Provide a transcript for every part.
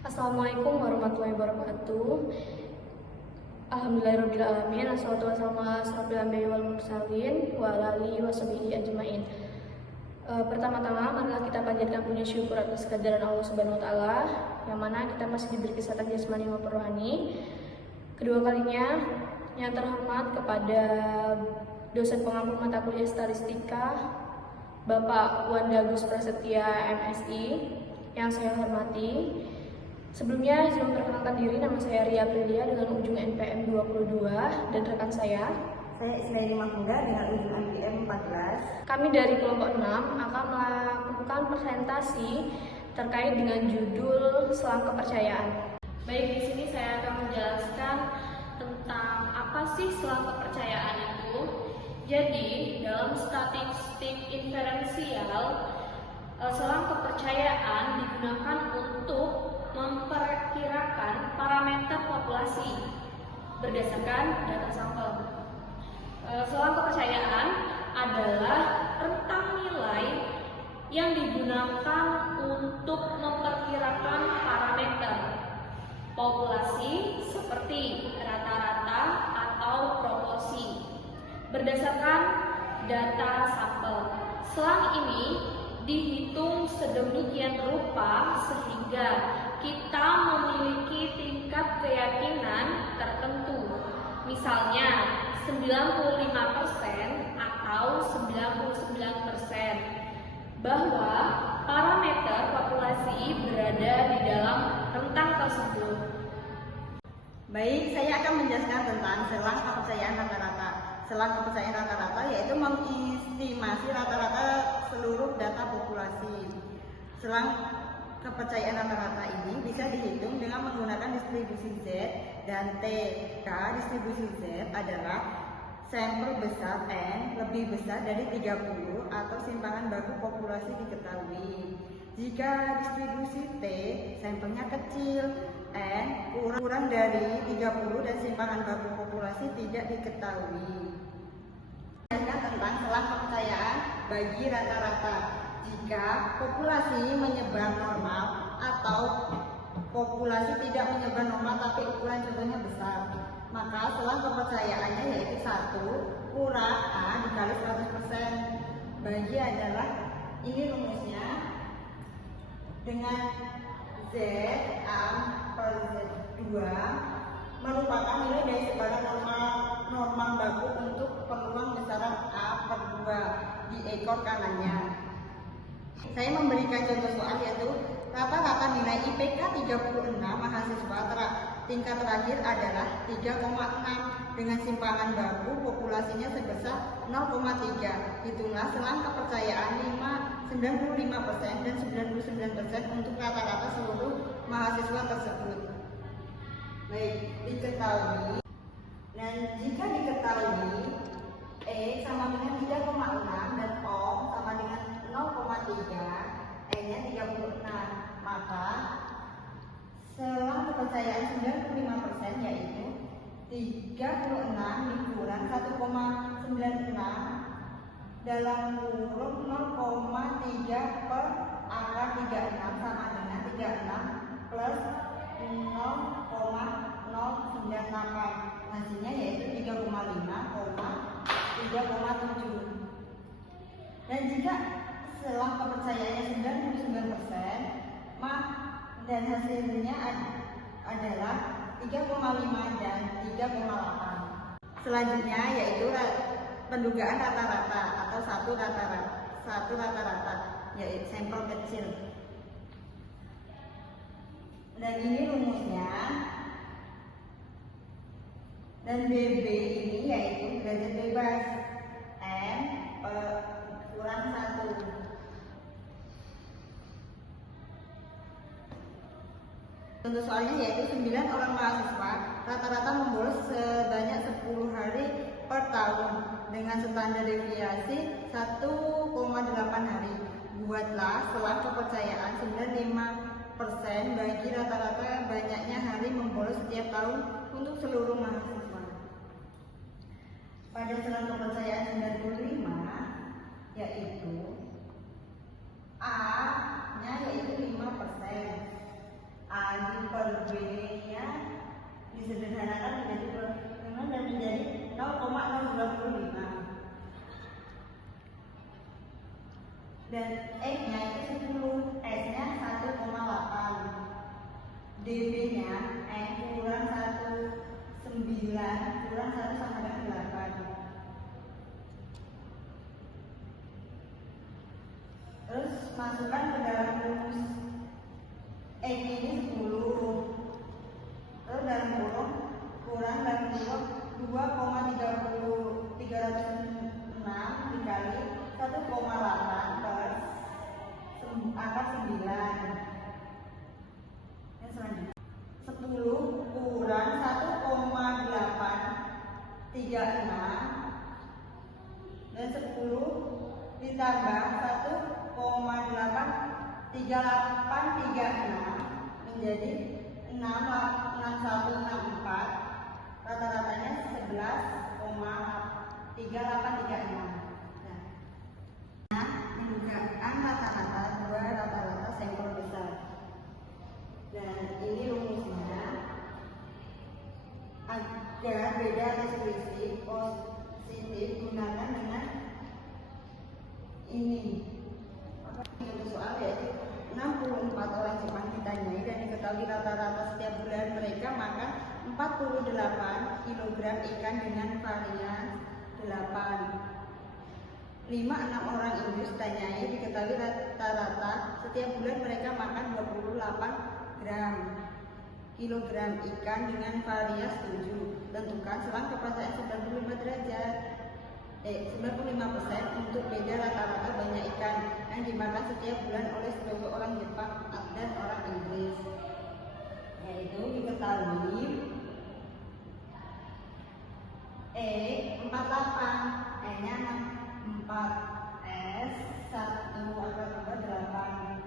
Assalamualaikum warahmatullahi wabarakatuh. Alhamdulillahirrahmanirrahim. Assalatu wassalamu ala asrofil anbiya'i wal mursalin wa ala alihi washabihi ajmain. Pertama-tama marilah kita panjatkan puji syukur atas kehadiran Allah Subhanahu wa taala yang mana kita masih diberi kesehatan jasmani maupun rohani. Kedua kalinya yang terhormat kepada dosen pengampu mata kuliah statistika Bapak Wanda Gus Prasetya MSI yang saya hormati. Sebelumnya, izin memperkenalkan diri, nama saya Ria Aprilia dengan ujung NPM 22 dan rekan saya Ismaili Mahmuda dengan ujung NPM 14. Kami dari kelompok 6 akan melakukan presentasi terkait dengan judul Selang Kepercayaan. Baik, di sini saya akan menjelaskan tentang apa sih selang kepercayaan itu. Jadi, dalam statistik inferensial, selang kepercayaan digunakan untuk memperkirakan parameter populasi berdasarkan data sampel. Selang kepercayaan adalah rentang nilai yang digunakan untuk memperkirakan parameter populasi seperti rata-rata atau proporsi berdasarkan data sampel. Selang ini dihitung sedemikian rupa sehingga kita memiliki tingkat keyakinan tertentu, misalnya 95% atau 99% bahwa parameter populasi berada di dalam rentang tersebut. Baik, saya akan menjelaskan tentang selang kepercayaan rata-rata. Selang kepercayaan rata-rata yaitu mengestimasi rata-rata seluruh data populasi. Selang kepercayaan rata-rata ini bisa dihitung dengan menggunakan distribusi Z dan T. Distribusi Z adalah sampel besar N lebih besar dari 30 atau simpangan baku populasi diketahui. Jika distribusi T sampelnya kecil, N kurang dari 30 dan simpangan baku populasi tidak diketahui. Tentang selang kepercayaan bagi rata-rata. Jika populasi menyebar normal atau populasi tidak menyebar normal tapi ukuran contohnya besar, maka selang kepercayaannya yaitu 1 kurang A dikali 100%. Bagi adalah ini rumusnya dengan Z A per Z2 merupakan nilai dari sebaran normal baku untuk peluang besaran A per 2 di ekor kanannya. Saya memberikan contoh soal yaitu rata-rata nilai IPK 36 mahasiswa tingkat terakhir adalah 3,6 dengan simpangan baku populasinya sebesar 0,3. Hitunglah selang kepercayaan 95% dan 99% untuk rata-rata seluruh mahasiswa tersebut. Baik, diketahui. Dan jika diketahui E sama dengan 3,6 dan O sama dengan 0,3, N-nya 36, maka selang kepercayaan 95% yaitu 36 dikurang 1,96 dalam kurung 0,3 per akar 36 sama dengan 36 plus 0,098. Hasilnya yaitu 3,7. Dan jika selang kepercayaannya 99%, dan hasilnya adalah 3,5 dan 3,8. Selanjutnya yaitu pendugaan rata-rata atau satu rata-rata yaitu sampel kecil. Dan ini rumusnya. Dan BB ini yaitu derajat bebas M kurang 1. Contoh soalnya yaitu 9 orang mahasiswa rata-rata membolos sebanyak 10 hari per tahun dengan standar deviasi 1,8 hari. Buatlah selang kepercayaan 95% bagi rata-rata banyaknya hari membolos setiap tahun untuk seluruh mahasiswa. Pada selang kepercayaan 95 yaitu A-nya yaitu 5%. A DB-nya kurang 19 kurang 1 sama dengan 8. Terus masukkan ke dalam rumus X ini 10. Terus dalam kurung kurang dalam kurung 2,306 dikali 1,8 per angka 9. Yang selanjutnya 10 kurang 1,836 dan 10 ditambah 1,83836 menjadi 6164. Rata-ratanya 11,3836. Nah, menunjukkan rata-rata dua rata-rata sampel besar. Dan ini rumusnya agar beda resolusi positif gunakan dengan ini. Untuk soal yaitu 64 orang Jepang ditanyai dan diketahui rata-rata setiap bulan mereka makan 48 kg ikan dengan varian 8. 5-6 orang Inggris ditanyai diketahui rata-rata setiap bulan mereka makan 28 kilogram ikan dengan varian 7. Tentukan selang kepercayaan 95 derajat. 95% untuk beda rata-rata banyak ikan yang dimakan setiap bulan oleh seluruh orang Jepang dan orang Inggris. Yaitu diketahui 48, nya 4, S 1 atau 8,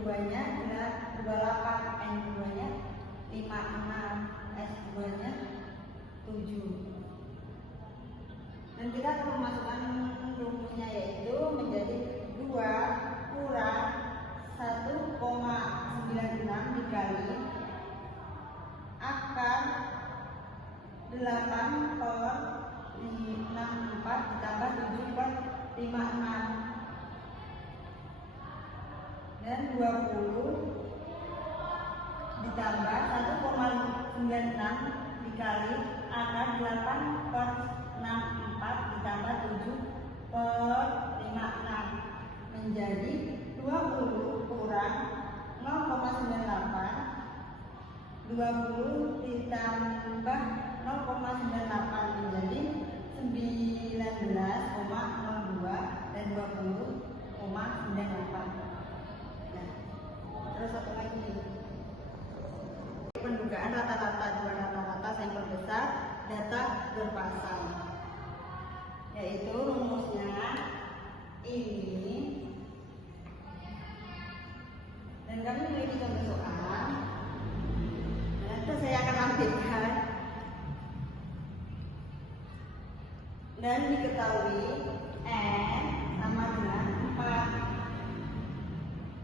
2 nya 28, N 2 nya 56, S 2 nya 7. Dan kita akan memasukkan rumusnya yaitu menjadi 2 kurang 1,96 dikali akar 8 per 64 ditambah 7 per 56 dan 20 ditambah 1,96 dikali akar 8 per 64 ditambah 7 per 56 menjadi 20 kurang 0,98. 20 ditambah 0,98 menjadi 19,02 dan 20,98. Nah, terus satu lagi pendugaan rata-rata dua rata-rata sampel besar data berpasang, yaitu rumusnya ini. Dan kami memiliki contoh soal. Nanti saya akan ambilkan. Dan diketahui N sama dengan 4.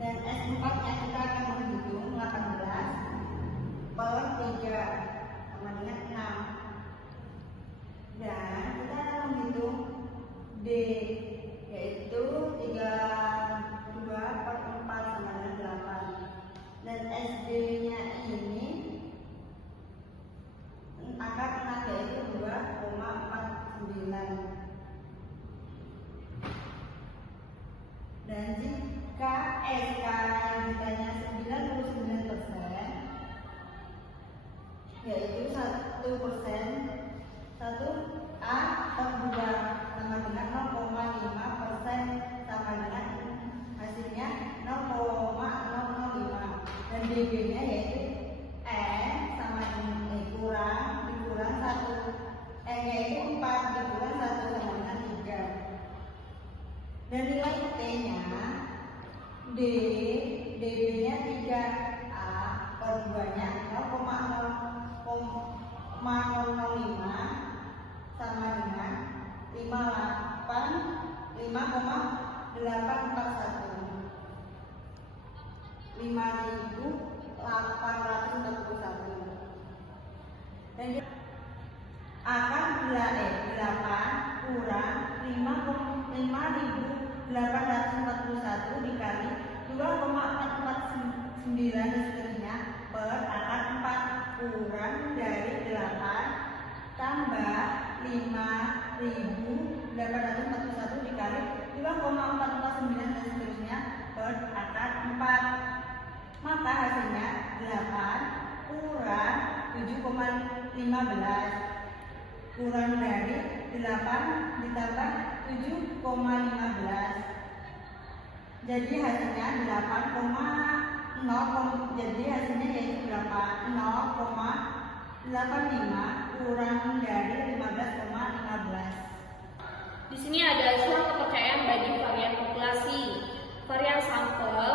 Dan S4 nya kita akan menghitung 18 per 3 sama dengan 6. Dan kita akan menghitung D yaitu 32 per 4 sama dengan 8. Dan SD nya ini angka 6 yaitu 2,49. Dan jika SK yang ditanya 99%, yaitu 1%, 1A per 2 sama dengan 0,5% sama dengan hasilnya 0,005. Dan DB nya yaitu N sama dengan dikurang 1, N nya itu 4 dikurang 1 sama dengan 3. Dan nilai T nya DB nya 3A per 2 nya 0,005 sama dengan 5,841. Dan akan 8 kurang 5.841 dikali 2,449 9 dan seterusnya per akar 4 kurang dari 8 tambah 5.841 dikali 2,449 dan seterusnya per akar 4. Maka hasilnya 8 kurang 7,15 kurang dari 8 ditambah 7,15. Jadi hasilnya 8,0, jadi hasilnya yaitu 0,85 kurang dari 15,15. Di sini ada suatu kepercayaan bagi varian populasi. Varian sampel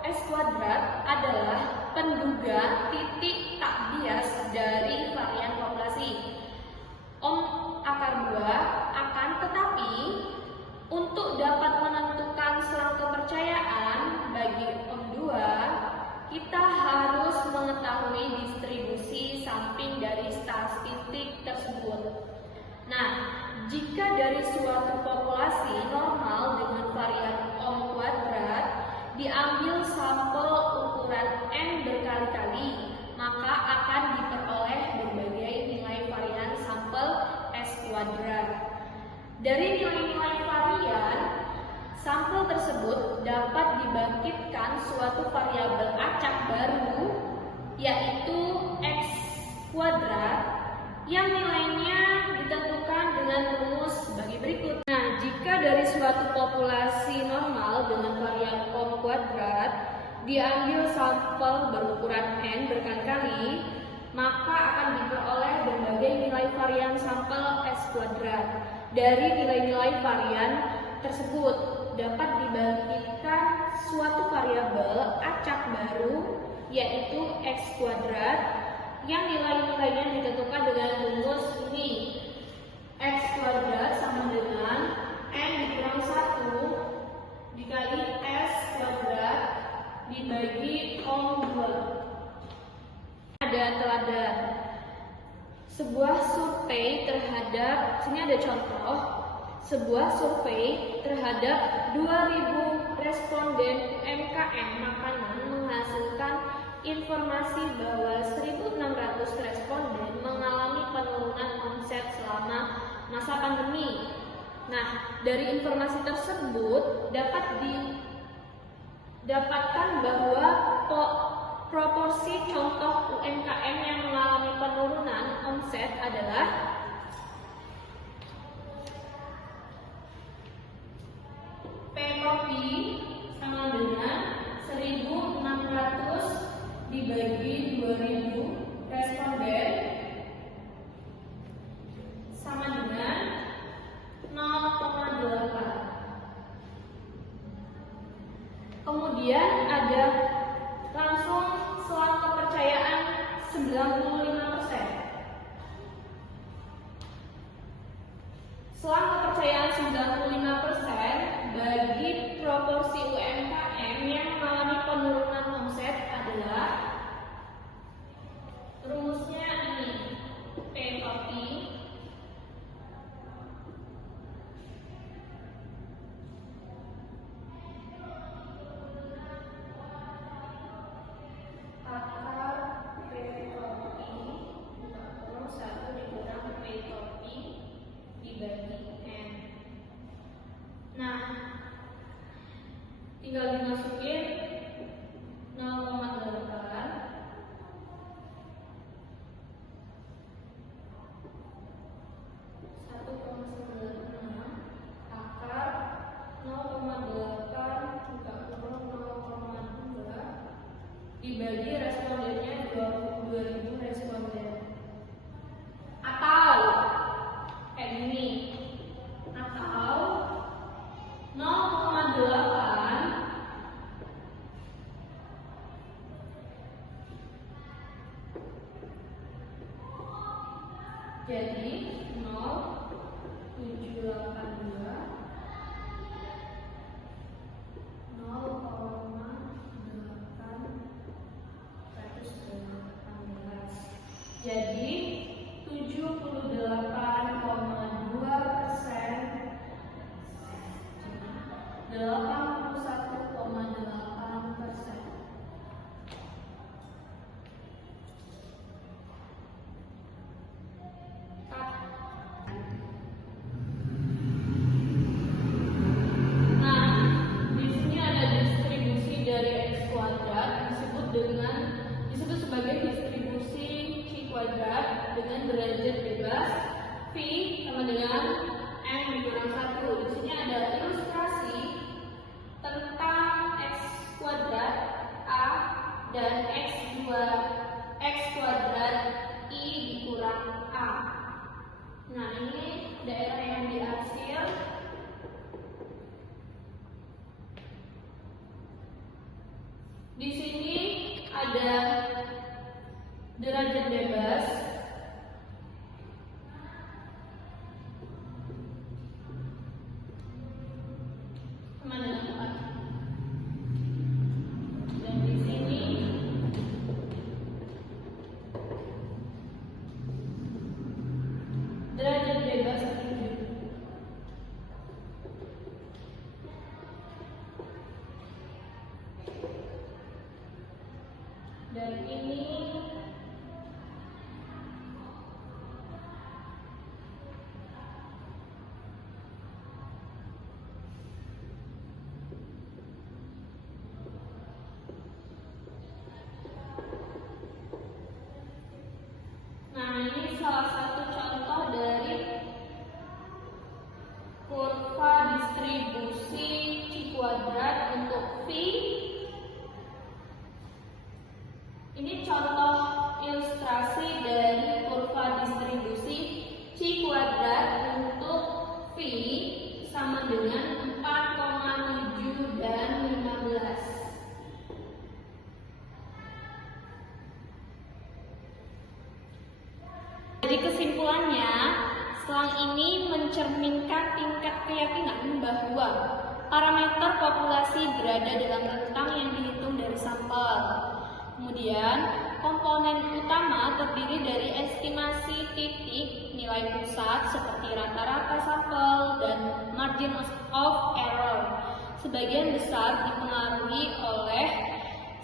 S kuadrat adalah penduga titik tak bias dari varian populasi. Akar 2 akan tetapi untuk dapat menentukan selang kepercayaan bagi 2, kita harus mengetahui distribusi samping dari statistik tersebut. Nah, jika dari suatu populasi normal dengan varian kuadrat diambil sampel ukuran N berkali-kali, maka akan diperoleh berbagai nilai varian sampel S kuadrat. Dari nilai-nilai varian sampel tersebut dapat dibangkitkan suatu variabel acak baru, yaitu X kuadrat, yang nilainya ditentukan dengan rumus sebagai berikut. Nah, jika dari suatu populasi normal dengan varian kuadrat diambil sampel berukuran N berkali-kali, maka akan diperoleh berbagai nilai varian sampel S kuadrat. Dari nilai-nilai varian tersebut dapat dibangkitkan suatu variabel acak baru, yaitu X kuadrat, yang nilai-nilainya ditentukan dengan rumus ini. X kuadrat sama dengan N dikurang 1 dikali S kuadrat dibagi 2. Ada teladan. Sebuah survei terhadap, sini ada contoh, sebuah survei terhadap 2000 responden UMKM makanan menghasilkan informasi bahwa 1.600 responden mengalami penurunan omset selama masa pandemi. Nah, dari informasi tersebut dapat didapatkan bahwa proporsi contoh UMKM yang mengalami penurunan omset adalah P kopi sama dengan 1.600 dibagi 2.000 responden sama dengan 0,8. Kemudian ada langsung selang kepercayaan 95%. Selang kepercayaan 95% bagi proporsi UMKM yang mengalami penurunan omset adalah rumusnya ini, P kopi akar P kopi kurang 1 dikurang P kopi dibagi N. Nah, tinggal dimasukin 0,8 akar 0,8 juga kurang 0,2 dibagi respondennya 22.000 responden. Atau kayak gini, atau 0,8 jadi 0,782 0,818. Jadi 78,2%, 81,8%. Di sini ada derajat bebas. Sama dengan 4. Dan di sini derajat bebas 7. Dan ini ini salah satu contoh dari kurva distribusi C kuadrat untuk V. Ini contoh ilustrasi dari kurva distribusi C kuadrat untuk V sama dengan 4,7 dan 15. Jadi kesimpulannya, selang ini mencerminkan tingkat keyakinan bahwa parameter populasi berada dalam rentang yang dihitung dari sampel. Kemudian, komponen utama terdiri dari estimasi titik nilai pusat seperti rata-rata sampel dan margin of error. Sebagian besar dipengaruhi oleh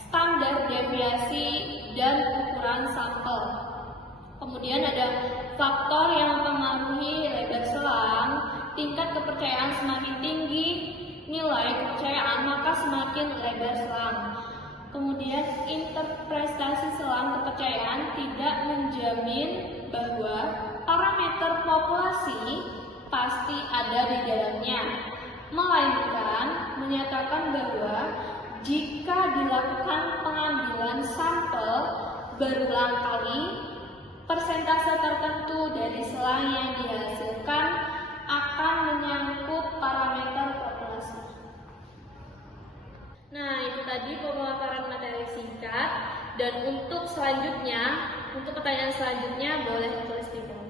standar deviasi dan ukuran sampel. Kemudian ada faktor yang mempengaruhi lebar selang. Tingkat kepercayaan semakin tinggi nilai kepercayaan, maka semakin lebar selang. Kemudian interpretasi selang kepercayaan tidak menjamin bahwa parameter populasi pasti ada di dalamnya, melainkan menyatakan bahwa jika dilakukan pengambilan sampel berulang kali, persentase tertentu dari selang yang dihasilkan akan menyangkut parameter populasi. Nah, itu tadi pemaparan materi singkat. Dan untuk selanjutnya, untuk pertanyaan selanjutnya boleh tulis di bawah.